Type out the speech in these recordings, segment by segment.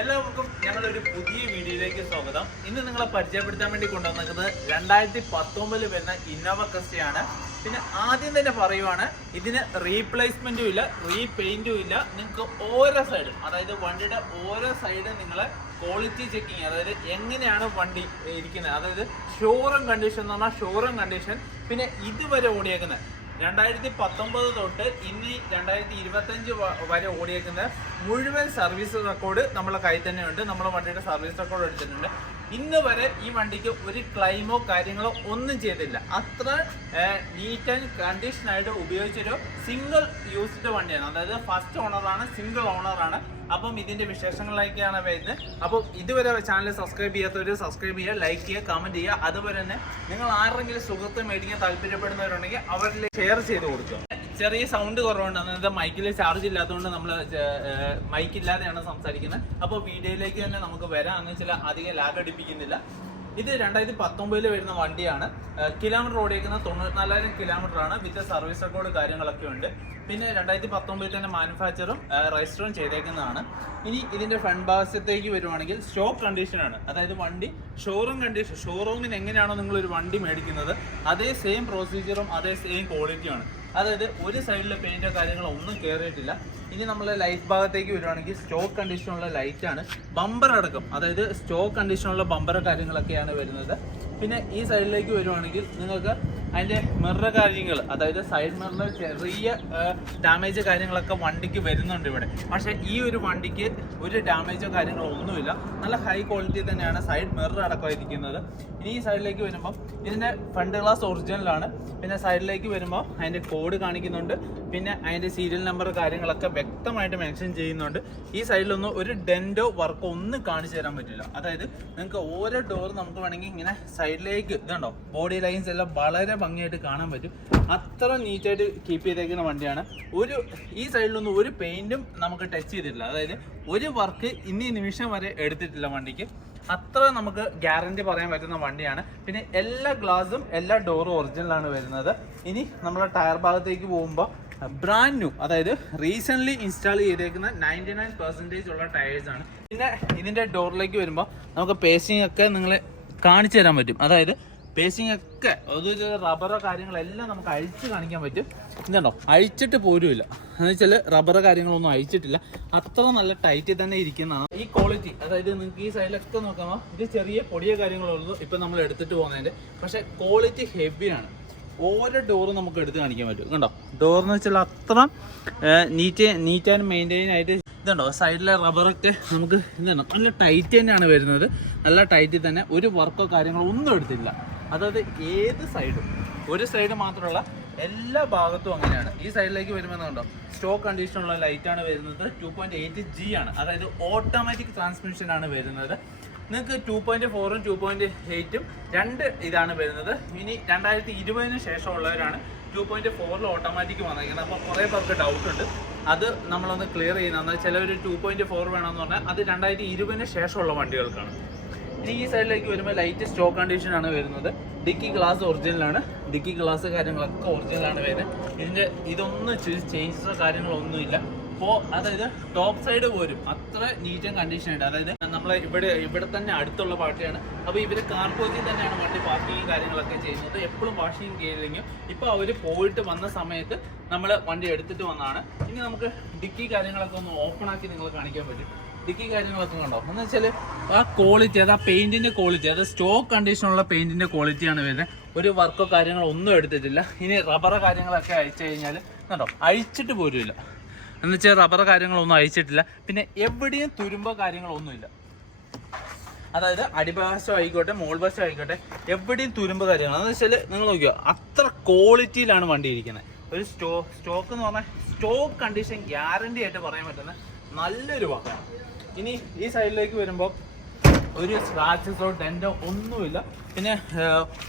എല്ലാവർക്കും ഞങ്ങളൊരു പുതിയ വീഡിയോയിലേക്ക് സ്വാഗതം. ഇന്ന് നിങ്ങളെ പരിചയപ്പെടുത്താൻ വേണ്ടി കൊണ്ടുവന്നത് 2019 വരുന്ന ഇന്നോവ ക്രിസ്റ്റയാണ്. പിന്നെ ആദ്യം തന്നെ പറയുവാണ്, ഇതിന് റീപ്ലേസ്മെന്റും ഇല്ല, റീപെയിന്റും ഇല്ല. നിങ്ങൾക്ക് ഓരോ സൈഡും, അതായത് വണ്ടിയുടെ ഓരോ സൈഡും നിങ്ങളെ ക്വാളിറ്റി ചെക്കിങ്, അതായത് എങ്ങനെയാണ് വണ്ടി ഇരിക്കുന്നത്, അതായത് ഷോറൂം കണ്ടീഷൻ എന്ന് പറഞ്ഞാൽ ഷോറൂം കണ്ടീഷൻ. പിന്നെ ഇതുവരെ ഓടിയേക്കുന്നത് 2019 തൊട്ട് ഇനി 2025 വരെ ഓടിയേക്കുന്ന മുഴുവൻ സർവീസ് റെക്കോർഡ് നമ്മളെ കയ്യിൽ തന്നെ ഉണ്ട്. നമ്മളെ വണ്ടിയുടെ സർവീസ് റെക്കോർഡ് എടുത്തിട്ടുണ്ട്. ഇന്ന് വരെ ഈ വണ്ടിക്ക് ഒരു ക്ലൈമോ കാര്യങ്ങളോ ഒന്നും ചെയ്തില്ല. അത്ര നീറ്റ് ആൻഡ് കണ്ടീഷനായിട്ട് ഉപയോഗിച്ചൊരു സിംഗിൾ യൂസ്ഡ് വണ്ടിയാണ്. അതായത് ഫസ്റ്റ് ഓണറാണ്, സിംഗിൾ ഓണറാണ്. അപ്പം ഇതിന്റെ വിശേഷങ്ങളിലേക്കാണ് വരുന്നത്. അപ്പോൾ ഇതുവരെ ചാനൽ സബ്സ്ക്രൈബ് ചെയ്യാത്തവർ സബ്സ്ക്രൈബ് ചെയ്യുക, ലൈക്ക് ചെയ്യുക, കമന്റ് ചെയ്യുക. അതുപോലെ തന്നെ നിങ്ങൾ ആരെങ്കിലും സുഹൃത്ത് മേടിക്കാൻ താല്പര്യപ്പെടുന്നവരുണ്ടെങ്കിൽ അവരിൽ ഷെയർ ചെയ്ത് കൊടുക്കുക. ചെറിയ സൗണ്ട് കുറവുണ്ട്, അതായത് മൈക്കിൽ ചാർജ് ഇല്ലാത്തതുകൊണ്ട് നമ്മൾ മൈക്കില്ലാതെയാണ് സംസാരിക്കുന്നത്. അപ്പോൾ വീഡിയോയിലേക്ക് തന്നെ നമുക്ക് വരാം. എന്ന് വെച്ചാൽ അധികം ലാഗ് അടിപ്പിക്കുന്നില്ല. ഇത് 2019 വരുന്ന വണ്ടിയാണ്. കിലോമീറ്റർ ഓടിയേക്കുന്ന 94,000 കിലോമീറ്റർ ആണ്. വിത്ത് സർവീസ് റെക്കോർഡ് കാര്യങ്ങളൊക്കെ ഉണ്ട്. പിന്നെ 2019 തന്നെ മാനുഫാക്ചറും രജിസ്റ്ററും ചെയ്തേക്കുന്നതാണ്. ഇനി ഇതിന്റെ ഫ്രണ്ട് ഭാഗത്തേക്ക് വരുവാണെങ്കിൽ സ്റ്റോക്ക് കണ്ടീഷനാണ്. അതായത് വണ്ടി ഷോറൂം കണ്ടീഷൻ, ഷോറൂമിന് എങ്ങനെയാണോ നിങ്ങൾ ഒരു വണ്ടി മേടിക്കുന്നത് അതേ സെയിം പ്രൊസീജിയറും അതേ സെയിം ക്വാളിറ്റിയാണ്. അതായത് ഒരു സൈഡിലെ പെയിന്റോ കാര്യങ്ങളോ ഒന്നും കയറിയിട്ടില്ല. ഇനി നമ്മൾ ലൈറ്റ് ഭാഗത്തേക്ക് വരുവാണെങ്കിൽ സ്റ്റോക്ക് കണ്ടീഷനുള്ള ലൈറ്റാണ്. ബമ്പർ അടക്കം, അതായത് സ്റ്റോക്ക് കണ്ടീഷനുള്ള ബമ്പർ കാര്യങ്ങളൊക്കെയാണ് വരുന്നത്. പിന്നെ ഈ സൈഡിലേക്ക് വരുവാണെങ്കിൽ നിങ്ങൾക്ക് അതിൻ്റെ മിറർ കാര്യങ്ങൾ, അതായത് സൈഡ് മിററിൽ ചെറിയ ഡാമേജ് കാര്യങ്ങളൊക്കെ വണ്ടിക്ക് വരുന്നുണ്ട് ഇവിടെ. പക്ഷേ ഈ ഒരു വണ്ടിക്ക് ഒരു ഡാമേജോ കാര്യങ്ങളോ ഒന്നുമില്ല. നല്ല ഹൈ ക്വാളിറ്റി തന്നെയാണ് സൈഡ് മിറർ അടക്കമായിരിക്കുന്നത്. ഇനി ഈ സൈഡിലേക്ക് വരുമ്പോൾ ഇതിൻ്റെ ഫ്രണ്ട് ഗ്ലാസ് ഒറിജിനലാണ്. പിന്നെ സൈഡിലേക്ക് വരുമ്പോൾ അതിൻ്റെ കോഡ് കാണിക്കുന്നുണ്ട്. പിന്നെ അതിൻ്റെ സീരിയൽ നമ്പർ കാര്യങ്ങളൊക്കെ വ്യക്തമായിട്ട് മെൻഷൻ ചെയ്യുന്നുണ്ട്. ഈ സൈഡിലൊന്നും ഒരു ഡെൻറ്റോ വർക്കോ ഒന്നും കാണിച്ചു തരാൻ പറ്റില്ല. അതായത് നിങ്ങൾക്ക് ഓരോ ഡോർ നമുക്ക് വേണമെങ്കിൽ ഇങ്ങനെ സൈഡിലേക്ക് ഇതുണ്ടോ ബോഡി ലൈൻസ് എല്ലാം വളരെ ഭംഗിയായിട്ട് കാണാൻ പറ്റും. അത്ര നീറ്റായിട്ട് കീപ്പ് ചെയ്തേക്കുന്ന വണ്ടിയാണ്. ഈ സൈഡിലൊന്നും ഒരു പെയിന്റും നമുക്ക് ടച്ച് ചെയ്തിട്ടില്ല. അതായത് ഒരു വർക്ക് ഇന്നീ നിമിഷം വരെ എടുത്തിട്ടില്ല വണ്ടിക്ക്. അത്ര നമുക്ക് ഗ്യാരണ്ടി പറയാൻ പറ്റുന്ന വണ്ടിയാണ്. പിന്നെ എല്ലാ ഗ്ലാസും എല്ലാ ഡോറും ഒറിജിനലാണ് വരുന്നത്. ഇനി നമ്മളെ ടയർ ഭാഗത്തേക്ക് പോകുമ്പോൾ ബ്രാൻഡ് ന്യൂ, അതായത് റീസെൻ്റ്ലി ഇൻസ്റ്റാൾ ചെയ്തേക്കുന്ന 99% ഉള്ള ടയേഴ്സാണ്. പിന്നെ ഇതിൻ്റെ ഡോറിലേക്ക് വരുമ്പോൾ നമുക്ക് പേസിംഗ് ഒക്കെ നിങ്ങളെ കാണിച്ചു തരാൻ പറ്റും. അതായത് പേസിംഗ് ഒക്കെ അതൊരു റബ്ബറോ കാര്യങ്ങളെല്ലാം നമുക്ക് അഴിച്ച് കാണിക്കാൻ പറ്റും. ഇതുണ്ടോ അഴിച്ചിട്ട് പോരുമില്ല, എന്ന് വെച്ചാൽ റബ്ബറോ കാര്യങ്ങളൊന്നും അഴിച്ചിട്ടില്ല. അത്ര നല്ല ടൈറ്റ് തന്നെ ഇരിക്കുന്നതാണ്. ഈ ക്വാളിറ്റി, അതായത് നിങ്ങൾക്ക് ഈ സൈഡിലൊക്കെ നോക്കാമോ, ഇത് ചെറിയ പൊടിയ കാര്യങ്ങളുള്ളൂ ഇപ്പം നമ്മൾ എടുത്തിട്ട് പോകുന്നതിൻ്റെ. പക്ഷേ ക്വാളിറ്റി ഹെവിയാണ്. ഓരോ ഡോറും നമുക്ക് എടുത്ത് കാണിക്കാൻ പറ്റും. കണ്ടോ ഡോറെന്ന് വെച്ചാൽ അത്ര നീറ്റ് ആൻഡ് മെയിൻറ്റെയിൻ ആയിട്ട്. ഇതുണ്ടോ സൈഡിലെ റബ്ബറൊക്കെ നമുക്ക് ഇതുണ്ടോ നല്ല ടൈറ്റ് തന്നെയാണ് വരുന്നത്. നല്ല ടൈറ്റിൽ തന്നെ ഒരു വർക്കോ കാര്യങ്ങളോ ഒന്നും എടുത്തില്ല. അതായത് ഏത് സൈഡും, ഒരു സൈഡ് മാത്രമല്ല എല്ലാ ഭാഗത്തും അങ്ങനെയാണ്. ഈ സൈഡിലേക്ക് വരുമ്പോൾ കണ്ടോ സ്റ്റോക്ക് കണ്ടീഷനുള്ള ലൈറ്റാണ് വരുന്നത്. 2.8G ആണ്, അതായത് ഓട്ടോമാറ്റിക് ട്രാൻസ്മിഷനാണ് വരുന്നത്. നിങ്ങൾക്ക് 2.4ഉം 2.8ഉം രണ്ട് ഇതാണ് വരുന്നത്. ഇനി 2020 ശേഷമുള്ളവരാണ് 2.4 ഓട്ടോമാറ്റിക് വന്നിരിക്കുന്നത്. അപ്പോൾ കുറേ പേർക്ക് ഡൗട്ട് ഉണ്ട്, അത് നമ്മളൊന്ന് ക്ലിയർ ചെയ്യുന്നത്. ചിലവർ 2.4 വേണമെന്ന് പറഞ്ഞാൽ അത് 2020 ശേഷമുള്ള വണ്ടികൾക്കാണ്. ഇനി ഈ സൈഡിലേക്ക് വരുമ്പോൾ ലൈറ്റ് സ്റ്റോക്ക് കണ്ടീഷനാണ് വരുന്നത്. ഡിക്കി ഗ്ലാസ് ഒറിജിനലാണ്, ഡിക്കി ഗ്ലാസ് കാര്യങ്ങളൊക്കെ ഒറിജിനലാണ് വരുന്നത്. ഇതൊന്നും ചേഞ്ചസോ കാര്യങ്ങളോ ഒന്നുമില്ല. അപ്പോൾ അതായത് ടോപ്പ് സൈഡ് പോരും അത്ര നീറ്റ് ആൻഡ് കണ്ടീഷനായിട്ട്. അതായത് നമ്മളെ ഇവിടെ തന്നെ അടുത്തുള്ള പാർട്ടിയാണ്. അപ്പോൾ ഇവർ കാർപോജിൽ തന്നെയാണ് വണ്ടി പാർക്കിങ്ങും കാര്യങ്ങളൊക്കെ ചെയ്യുന്നത്. എപ്പോഴും വാഷിംഗ് ചെയ്യില്ലെങ്കിൽ ഇപ്പോൾ അവർ പോയിട്ട് വന്ന സമയത്ത് നമ്മൾ വണ്ടി എടുത്തിട്ട് വന്നതാണ്. ഇനി നമുക്ക് ഡിക്കി കാര്യങ്ങളൊക്കെ ഒന്ന് ഓപ്പൺ ആക്കി നിങ്ങൾ കാണിക്കാൻ പറ്റും. ഡിക്കി കാര്യങ്ങളൊക്കെ കണ്ടോ, എന്ന് വെച്ചാൽ ആ ക്വാളിറ്റി, അത് ആ പെയിന്റിന്റെ ക്വാളിറ്റി, അത് സ്റ്റോക്ക് കണ്ടീഷനുള്ള പെയിന്റിന്റെ ക്വാളിറ്റിയാണ് വരുന്നത്. ഒരു വർക്കോ കാര്യങ്ങളോ ഒന്നും എടുത്തിട്ടില്ല. ഇനി റബ്ബറോ കാര്യങ്ങളൊക്കെ അഴിച്ചു കഴിഞ്ഞാൽ കണ്ടോ അഴിച്ചിട്ട് പോരുമില്ല, എന്ന് വെച്ചാൽ റബ്ബർ കാര്യങ്ങളൊന്നും അഴിച്ചിട്ടില്ല. പിന്നെ എവിടെയും തുരുമ്പോ കാര്യങ്ങളൊന്നുമില്ല. അതായത് അടിഭാഗം ആയിക്കോട്ടെ മോൾ വശം ആയിക്കോട്ടെ എവിടെയും തുരുമ്പ് കാര്യങ്ങൾ, എന്ന് വെച്ചാൽ നിങ്ങൾ നോക്കിയോ അത്ര ക്വാളിറ്റിയിലാണ് വണ്ടി ഇരിക്കുന്നത്. ഒരു സ്റ്റോക്ക് എന്ന് പറഞ്ഞാൽ സ്റ്റോക്ക് കണ്ടീഷൻ ഗ്യാരണ്ടി ആയിട്ട് പറയാൻ പറ്റുന്ന നല്ലൊരു വാഹനം. ഇനി ഈ സൈഡിലേക്ക് വരുമ്പോൾ ഒരു സ്ക്രാച്ചസോ ഡെൻറ്റോ ഒന്നുമില്ല. പിന്നെ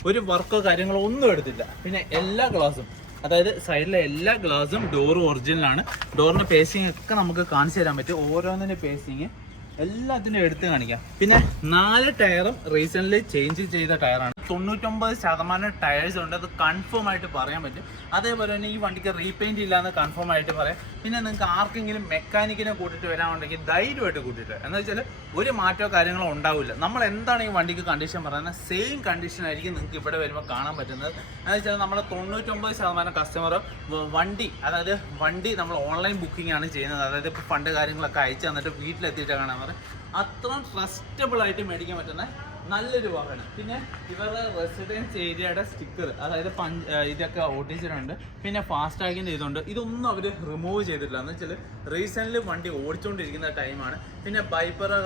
ഒരു വർക്കോ കാര്യങ്ങളോ ഒന്നും എടുത്തില്ല. പിന്നെ എല്ലാ ഗ്ലാസും, അതായത് സൈഡിലെ എല്ലാ ഗ്ലാസും ഡോറും ഒറിജിനലാണ്. ഡോറിൻ്റെ പേസിങ് ഒക്കെ നമുക്ക് കാണിച്ചു തരാൻ പറ്റും. ഓരോന്നിൻ്റെ പേസിങ് എല്ലാത്തിനും എടുത്ത് കാണിക്കാം. പിന്നെ 4 ടയറും റീസെൻ്റ്ലി ചേഞ്ച് ചെയ്ത ടയറാണ്. 99% ടയേഴ്സ് ഉണ്ട്, അത് കൺഫേം ആയിട്ട് പറയാൻ പറ്റും. അതേപോലെ തന്നെ ഈ വണ്ടിക്ക് റീപെയിൻറ്റ് ഇല്ലാന്ന് കൺഫേം ആയിട്ട് പറയാം. പിന്നെ നിങ്ങൾക്ക് ആർക്കെങ്കിലും മെക്കാനിക്കിനെ കൂട്ടിയിട്ട് വരാനുണ്ടെങ്കിൽ ധൈര്യമായിട്ട് കൂട്ടിയിട്ട്, എന്ന് വെച്ചാൽ ഒരു മാറ്റമോ കാര്യങ്ങളോ ഉണ്ടാവില്ല. നമ്മൾ എന്താണ് ഈ വണ്ടിക്ക് കണ്ടീഷൻ പറയുന്നത് സെയിം കണ്ടീഷൻ ആയിരിക്കും നിങ്ങൾക്ക് ഇവിടെ വരുമ്പോൾ കാണാൻ പറ്റുന്നത്. എന്ന് വെച്ചാൽ നമ്മൾ 99% കസ്റ്റമർ വണ്ടി നമ്മൾ ഓൺലൈൻ ബുക്കിംഗ് ആണ് ചെയ്യുന്നത്. അതായത് ഇപ്പോൾ ഫണ്ട് കാര്യങ്ങളൊക്കെ അയച്ചു തന്നിട്ട് വീട്ടിലെത്തിയിട്ട് കാണാൻ പറയും. അത്രയും ട്രസ്റ്റബിൾ ആയിട്ട് മേടിക്കാൻ പറ്റുന്ന നല്ലൊരു വാഹനം. പിന്നെ ഇവരുടെ റെസിഡൻസ് ഏരിയയുടെ സ്റ്റിക്കർ, അതായത് ഇതൊക്കെ ഒട്ടിച്ചിട്ടുണ്ട്. പിന്നെ ഫാസ്ടാഗിൻ്റെ ഇതുണ്ട്. ഇതൊന്നും അവർ റിമൂവ് ചെയ്തിട്ടില്ല. എന്ന് വെച്ചാൽ റീസെൻ്റ്ലി വണ്ടി ഓടിച്ചുകൊണ്ടിരിക്കുന്ന ടൈമാണ്. പിന്നെ വൈപ്പറോ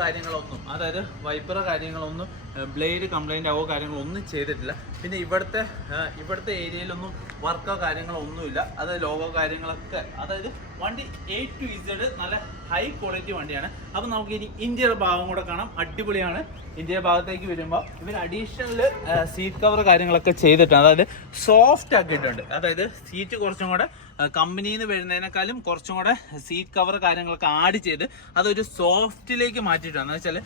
കാര്യങ്ങളൊന്നും ബ്ലേഡ് കംപ്ലൈൻ്റ് ആവോ കാര്യങ്ങളൊന്നും ചെയ്തിട്ടില്ല. പിന്നെ ഇവിടുത്തെ ഏരിയയിലൊന്നും വർക്കോ കാര്യങ്ങളോ ഒന്നുമില്ല. അത് ലോഗോ കാര്യങ്ങളൊക്കെ, അതായത് വണ്ടി A to Z നല്ല ഹൈ ക്വാളിറ്റി വണ്ടിയാണ്. അപ്പം നമുക്ക് ഇനി ഇന്ത്യൻ ഭാഗം കൂടെ കാണാം. അടിപൊളിയാണ്. ഇന്ത്യൻ ഭാഗത്തേക്ക് വരുമ്പോൾ ഇവർ അഡീഷണൽ സീറ്റ് കവർ കാര്യങ്ങളൊക്കെ ചെയ്തിട്ടുണ്ട്. അതായത് സോഫ്റ്റ് ആക്കിയിട്ടുണ്ട്. അതായത് സീറ്റ് കുറച്ചും കൂടെ കമ്പനിയിൽ നിന്ന് വരുന്നതിനേക്കാളും കുറച്ചും കൂടെ സീറ്റ് കവർ കാര്യങ്ങളൊക്കെ ആഡ് ചെയ്ത് അതൊരു സോഫ്റ്റിലേക്ക് മാറ്റിയിട്ടാണ്. എന്ന് വെച്ചാൽ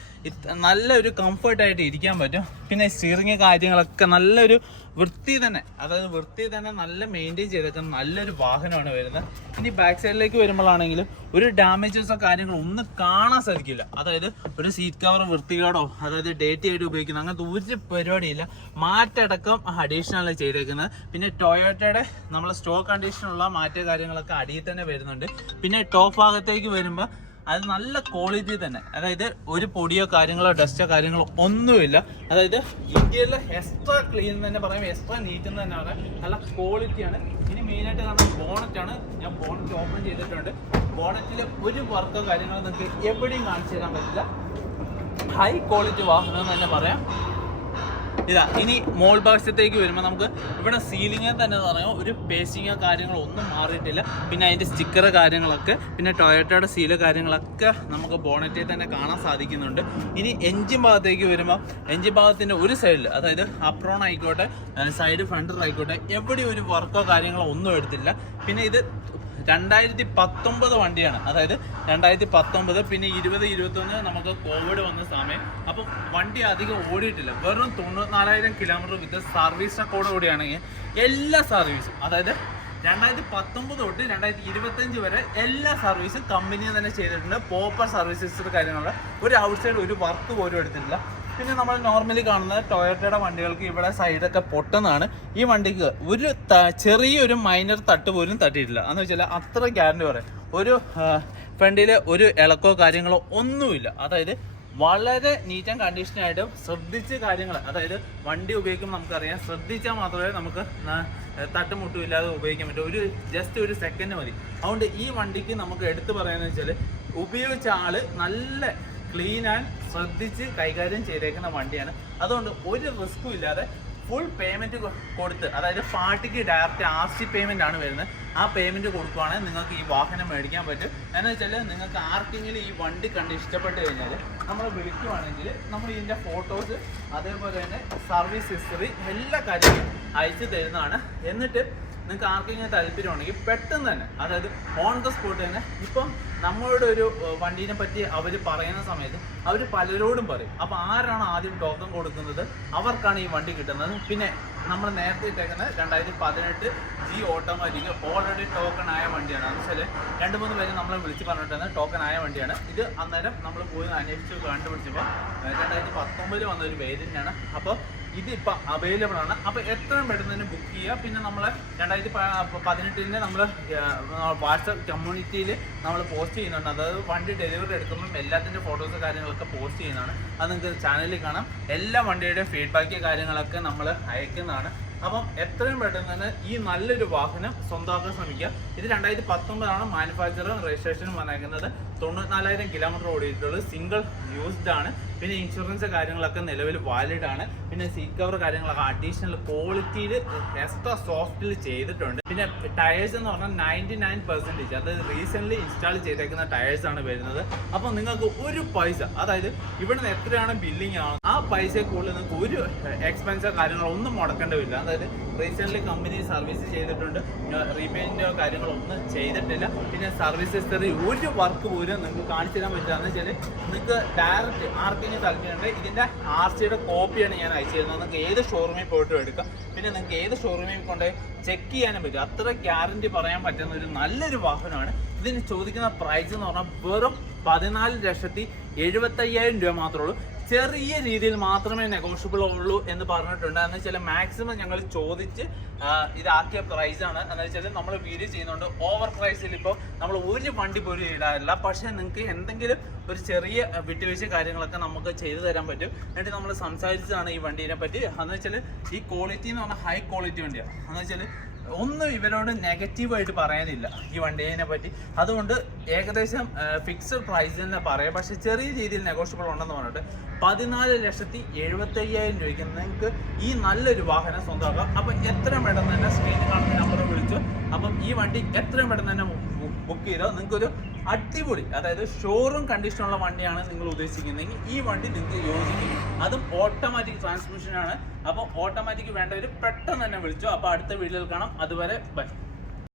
നല്ലൊരു കംഫർട്ടായിട്ട് ഇരിക്കാൻ പറ്റും. പിന്നെ സ്റ്റിയറിങ് കാര്യങ്ങളൊക്കെ നല്ലൊരു വൃത്തി തന്നെ നല്ല മെയിൻറ്റെയിൻ ചെയ്തേക്കുന്ന നല്ലൊരു വാഹനമാണ് വരുന്നത്. ഇനി ബാക്ക് സൈഡിലേക്ക് വരുമ്പോഴാണെങ്കിലും ഒരു ഡാമേജസോ കാര്യങ്ങളോ ഒന്നും കാണാൻ സാധിക്കില്ല. അതായത് ഒരു സീറ്റ് കവർ വൃത്തികേടോ അതായത് ഡേറ്റ് ആയിട്ട് ഉപയോഗിക്കുന്ന അങ്ങനത്തെ ഒരു പരിപാടിയില്ല. മാറ്റടക്കം അഡീഷണൽ ചെയ്തേക്കുന്നത്. പിന്നെ ടൊയോട്ടയുടെ നമ്മൾ സ്റ്റോക്ക് കണ്ടീഷനുള്ള മാറ്റ കാര്യങ്ങളൊക്കെ അടിയിൽ തന്നെ വരുന്നുണ്ട്. പിന്നെ ടോപ്പ് ഭാഗത്തേക്ക് വരുമ്പോൾ അത് നല്ല ക്വാളിറ്റി തന്നെ, അതായത് ഒരു പൊടിയോ കാര്യങ്ങളോ ഡസ്റ്റോ കാര്യങ്ങളോ ഒന്നുമില്ല. അതായത് ഇന്ത്യയിലെ എക്സ്ട്രാ ക്ലീൻ തന്നെ പറയാം, എക്സ്ട്രാ നീറ്റ് എന്ന് തന്നെ പറയാം. നല്ല ക്വാളിറ്റിയാണ്. ഇനി മെയിനായിട്ട് കാണുന്നത് ബോണറ്റാണ്. ഞാൻ ബോണറ്റ് ഓപ്പൺ ചെയ്തിട്ടുണ്ട്. ബോണറ്റിൽ ഒരു വർക്കോ കാര്യങ്ങളോ നിങ്ങൾക്ക് എവിടെയും കാണിച്ചു തരാൻ പറ്റില്ല. ഹൈ ക്വാളിറ്റി വാഹനം എന്ന് തന്നെ പറയാം. ഇനി മോൾ ഭാഗത്തേക്ക് വരുമ്പോൾ നമുക്ക് ഇവിടെ സീലിംഗ് തന്നെ പറയാം, ഒരു പേസിങ്ങോ കാര്യങ്ങളോ ഒന്നും മാറിയിട്ടില്ല. പിന്നെ അതിൻ്റെ സ്റ്റിക്കർ കാര്യങ്ങളൊക്കെ, പിന്നെ ടൊയോട്ടയുടെ സീല് കാര്യങ്ങളൊക്കെ നമുക്ക് ബോണറ്റിൽ തന്നെ കാണാൻ സാധിക്കുന്നുണ്ട്. ഇനി എൻജിൻ ഭാഗത്തേക്ക് വരുമ്പോൾ എൻജിൻ ഭാഗത്തിൻ്റെ ഒരു സൈഡിൽ, അതായത് അപ്രോൺ ആയിക്കോട്ടെ സൈഡ് ഫ്രണ്ടർ ആയിക്കോട്ടെ, എവിടെ ഒരു വർക്കോ കാര്യങ്ങളോ ഒന്നും എടുത്തില്ല. പിന്നെ ഇത് 2019 വണ്ടിയാണ്. അതായത് 2019. പിന്നെ 2021 നമുക്ക് കോവിഡ് വന്ന സമയം. അപ്പം വണ്ടി അധികം ഓടിയിട്ടില്ല. വെറും 94,000 കിലോമീറ്റർ വിത്ത് സർവീസ് റെക്കോർഡ് കൂടിയാണെങ്കിൽ എല്ലാ സർവീസും, അതായത് 2019 തൊട്ട് 2025 വരെ എല്ലാ സർവീസും കമ്പനിയിൽ തന്നെ ചെയ്തിട്ടുണ്ട്. പ്രോപ്പർ സർവീസസ് കാര്യങ്ങളുള്ള ഒരു ഔട്ട്സൈഡ് ഒരു വർക്ക് പോലും എടുത്തിട്ടില്ല. പിന്നെ നമ്മൾ നോർമലി കാണുന്ന ടൊയോട്ടയുടെ വണ്ടികൾക്ക് ഇവിടെ സൈഡൊക്കെ പൊട്ടുന്നതാണ്. ഈ വണ്ടിക്ക് ഒരു ചെറിയൊരു മൈനർ തട്ട് പോലും തട്ടിയിട്ടില്ല. എന്ന് വെച്ചാൽ അത്ര ഗ്യാരണ്ടി പറയാം. ഒരു ഫ്രണ്ടിൽ ഒരു ഇളക്കോ കാര്യങ്ങളോ ഒന്നുമില്ല. അതായത് വളരെ നീറ്റ് ആൻഡ് കണ്ടീഷനായിട്ട് ശ്രദ്ധിച്ച് കാര്യങ്ങൾ, അതായത് വണ്ടി ഉപയോഗിക്കുമ്പോൾ നമുക്കറിയാം, ശ്രദ്ധിച്ചാൽ മാത്രമേ നമുക്ക് തട്ടുമുട്ടുമില്ലാതെ ഉപയോഗിക്കാൻ പറ്റും. ജസ്റ്റ് ഒരു സെക്കൻഡ് മതി. അതുകൊണ്ട് ഈ വണ്ടിക്ക് നമുക്ക് എടുത്തു പറയാന്ന് വെച്ചാൽ ഉപയോഗിച്ച ആള് നല്ല ക്ലീൻ ആൻഡ് ശ്രദ്ധിച്ച് കൈകാര്യം ചെയ്തേക്കുന്ന വണ്ടിയാണ്. അതുകൊണ്ട് ഒരു റിസ്ക്കും ഇല്ലാതെ ഫുൾ പേയ്മെൻറ്റ് കൊടുത്ത്, അതായത് പാർട്ടിക്ക് ഡയറക്റ്റ് RC പേയ്മെൻ്റ് ആണ് വരുന്നത്. ആ പേയ്മെൻറ്റ് കൊടുക്കുവാണെങ്കിൽ നിങ്ങൾക്ക് ഈ വാഹനം മേടിക്കാൻ പറ്റും. എന്ന് വെച്ചാൽ നിങ്ങൾക്ക് ആർക്കെങ്കിലും ഈ വണ്ടി കണ്ട് ഇഷ്ടപ്പെട്ട് കഴിഞ്ഞാൽ നമ്മൾ വിളിക്കുവാണെങ്കിൽ നമ്മൾ ഇതിൻ്റെ ഫോട്ടോസ് അതേപോലെ തന്നെ സർവീസ് ഹിസ്റ്ററി എല്ലാ കാര്യങ്ങളും അയച്ചു തരുന്നതാണ്. എന്നിട്ട് നിങ്ങൾക്ക് ആർക്കെങ്കിലും താല്പര്യമുണ്ടെങ്കിൽ പെട്ടെന്ന് തന്നെ, അതായത് ഓൺ ദ സ്പോട്ട് തന്നെ, ഇപ്പം നമ്മളുടെ ഒരു വണ്ടീനെ പറ്റി അവർ പറയുന്ന സമയത്ത് അവർ പലരോടും പറയും. അപ്പോൾ ആരാണ് ആദ്യം ടോക്കൺ കൊടുക്കുന്നത് അവർക്കാണ് ഈ വണ്ടി കിട്ടുന്നത്. പിന്നെ നമ്മൾ നേരത്തെ ഇട്ടേക്കുന്ന 2018 G ഓട്ടോമാറ്റിക് ഓൾറെഡി ടോക്കൺ ആയ വണ്ടിയാണ്. എന്ന് വെച്ചാൽ 2-3 പേര് നമ്മളെ വിളിച്ച് പറഞ്ഞിട്ടാണ് ടോക്കൺ ആയ വണ്ടിയാണ് ഇത്. അന്നേരം നമ്മൾ പോയി അന്വേഷിച്ച് കണ്ടുപിടിച്ചപ്പോൾ 2019 വന്ന ഒരു വേരിയൻ്റാണ്. അപ്പോൾ ഇതിപ്പോൾ അവൈലബിൾ ആണ്. അപ്പോൾ എത്രയും പെട്ടെന്ന് തന്നെ ബുക്ക് ചെയ്യുക. പിന്നെ നമ്മൾ 2018 നമ്മൾ വാട്സപ്പ് കമ്മ്യൂണിറ്റിയിൽ നമ്മൾ പോസ്റ്റ് ചെയ്യുന്നുണ്ട്. അതായത് വണ്ടി ഡെലിവറി എടുക്കുമ്പം എല്ലാത്തിൻ്റെ ഫോട്ടോസ് കാര്യങ്ങളൊക്കെ പോസ്റ്റ് ചെയ്യുന്നതാണ്. അത് നിങ്ങൾക്ക് ചാനലിൽ കാണാം. എല്ലാ വണ്ടിയുടെയും ഫീഡ്ബാക്ക് കാര്യങ്ങളൊക്കെ നമ്മൾ അയക്കുന്നതാണ്. അപ്പം എത്രയും പെട്ടെന്ന് തന്നെ ഈ നല്ലൊരു വാഹനം സ്വന്തമാക്കാൻ ശ്രമിക്കുക. ഇത് 2019 മാനുഫാക്ചറും രജിസ്ട്രേഷനും വന്നേക്കുന്നത്. 94,000 കിലോമീറ്റർ ഓടിയിട്ടുള്ളത്. സിംഗിൾ യൂസ്ഡ് ആണ്. പിന്നെ ഇൻഷുറൻസ് കാര്യങ്ങളൊക്കെ നിലവിൽ വാലിഡ് ആണ്. പിന്നെ സീറ്റ് കവർ കാര്യങ്ങളൊക്കെ അഡീഷണൽ ക്വാളിറ്റിയിൽ എക്സ്ട്രാ സോഫ്റ്റിൽ ചെയ്തിട്ടുണ്ട്. പിന്നെ ടയേഴ്സ് എന്ന് പറഞ്ഞാൽ 99%, അതായത് റീസെൻ്റ്ലി ഇൻസ്റ്റാൾ ചെയ്തേക്കുന്ന ടയേഴ്സ് ആണ് വരുന്നത്. അപ്പോൾ നിങ്ങൾക്ക് ഒരു പൈസ, അതായത് ഇവിടുന്ന് എത്രയാണ് ബില്ലിംഗ് ആണ് ആ പൈസ കൂടുതൽ നിങ്ങൾക്ക് ഒരു എക്സ്പെൻസോ കാര്യങ്ങളോ ഒന്നും മുടക്കേണ്ടതില്ല. അതായത് റീസെൻ്റ്ലി കമ്പനി സർവീസ് ചെയ്തിട്ടുണ്ട്, റീപെയിൻറ്റോ കാര്യങ്ങളൊന്നും ചെയ്തിട്ടില്ല. പിന്നെ സർവീസ് ഹിസ്റ്ററി ഒരു വർക്ക് പോലും നിങ്ങൾക്ക് കാണിച്ചു തരാൻ പറ്റില്ല. എന്ന് വെച്ചാൽ നിങ്ങൾക്ക് ഡയറക്റ്റ് ആർക്കെങ്കിലും താല്പര്യമുണ്ട് ഇതിൻ്റെ RC കോപ്പിയാണ് ഞാൻ അയച്ചു തരുന്നത്. നിങ്ങൾക്ക് ഏത് ഷോറൂമിൽ പോയിട്ടും എടുക്കാം. പിന്നെ നിങ്ങൾക്ക് ഏത് ഷോറൂമിൽ കൊണ്ട് ചെക്ക് ചെയ്യാനും പറ്റും. അത്ര ഗ്യാരണ്ടി പറയാൻ പറ്റുന്ന ഒരു നല്ലൊരു വാഹനമാണ്. ഇതിന് ചോദിക്കുന്ന പ്രൈസ് എന്ന് പറഞ്ഞാൽ വെറും 14,75,000 രൂപ മാത്രമേ ഉള്ളൂ. ചെറിയ രീതിയിൽ മാത്രമേ നെഗോഷ്യബിൾ ഉള്ളൂ എന്ന് പറഞ്ഞിട്ടുണ്ട്. എന്ന് വെച്ചാൽ മാക്സിമം ഞങ്ങൾ ചോദിച്ച് ഇതാക്കിയ പ്രൈസാണ്. എന്ന് വെച്ചാൽ നമ്മൾ വീഡിയോ ചെയ്യുന്നുണ്ട്, ഓവർ പ്രൈസിൽ ഇപ്പോൾ നമ്മൾ ഒരു വണ്ടി പോലും ഇടാറില്ല. പക്ഷേ നിങ്ങൾക്ക് എന്തെങ്കിലും ഒരു ചെറിയ വിട്ടുവീഴ്ച കാര്യങ്ങളൊക്കെ നമുക്ക് ചെയ്തു തരാൻ പറ്റും. എന്നിട്ട് നമ്മൾ സംസാരിച്ചതാണ് ഈ വണ്ടീനെ പറ്റി. എന്ന് വെച്ചാൽ ഈ ക്വാളിറ്റി എന്ന് പറഞ്ഞാൽ ഹൈ ക്വാളിറ്റി വണ്ടിയാണ്. എന്ന് വെച്ചാൽ ഒന്നും ഇവരോട് നെഗറ്റീവായിട്ട് പറയാനില്ല ഈ വണ്ടീനെ പറ്റി. അതുകൊണ്ട് ഏകദേശം ഫിക്സഡ് പ്രൈസ് തന്നെ പറയാം. പക്ഷേ ചെറിയ രീതിയിൽ നെഗോഷ്യബിൾ ഉണ്ടെന്ന് പറഞ്ഞിട്ട് 14,75,000 രൂപയ്ക്ക് നിങ്ങൾക്ക് ഈ നല്ലൊരു വാഹനം സ്വന്തമാക്കാം. അപ്പം എത്രയും പെട്ടെന്ന് തന്നെ സ്ക്രീനിൽ കാണുന്ന നമ്പർ വിളിച്ചു. അപ്പം ഈ വണ്ടി എത്രയും പെട്ടെന്ന് തന്നെ ബുക്ക് ചെയ്തോ. നിങ്ങൾക്കൊരു അടിപൊളി, അതായത് ഷോറൂം കണ്ടീഷനുള്ള വണ്ടിയാണ് നിങ്ങൾ ഉദ്ദേശിക്കുന്നതെങ്കിൽ ഈ വണ്ടി നിങ്ങൾക്ക് യോജിക്കും. അതും ഓട്ടോമാറ്റിക് ട്രാൻസ്മിഷനാണ്. അപ്പോൾ ഓട്ടോമാറ്റിക് വേണ്ടവർ പെട്ടെന്ന് തന്നെ വിളിച്ചോ. അപ്പോൾ അടുത്ത വീഡിയോയിൽ കാണാം. അതുവരെ ബൈ.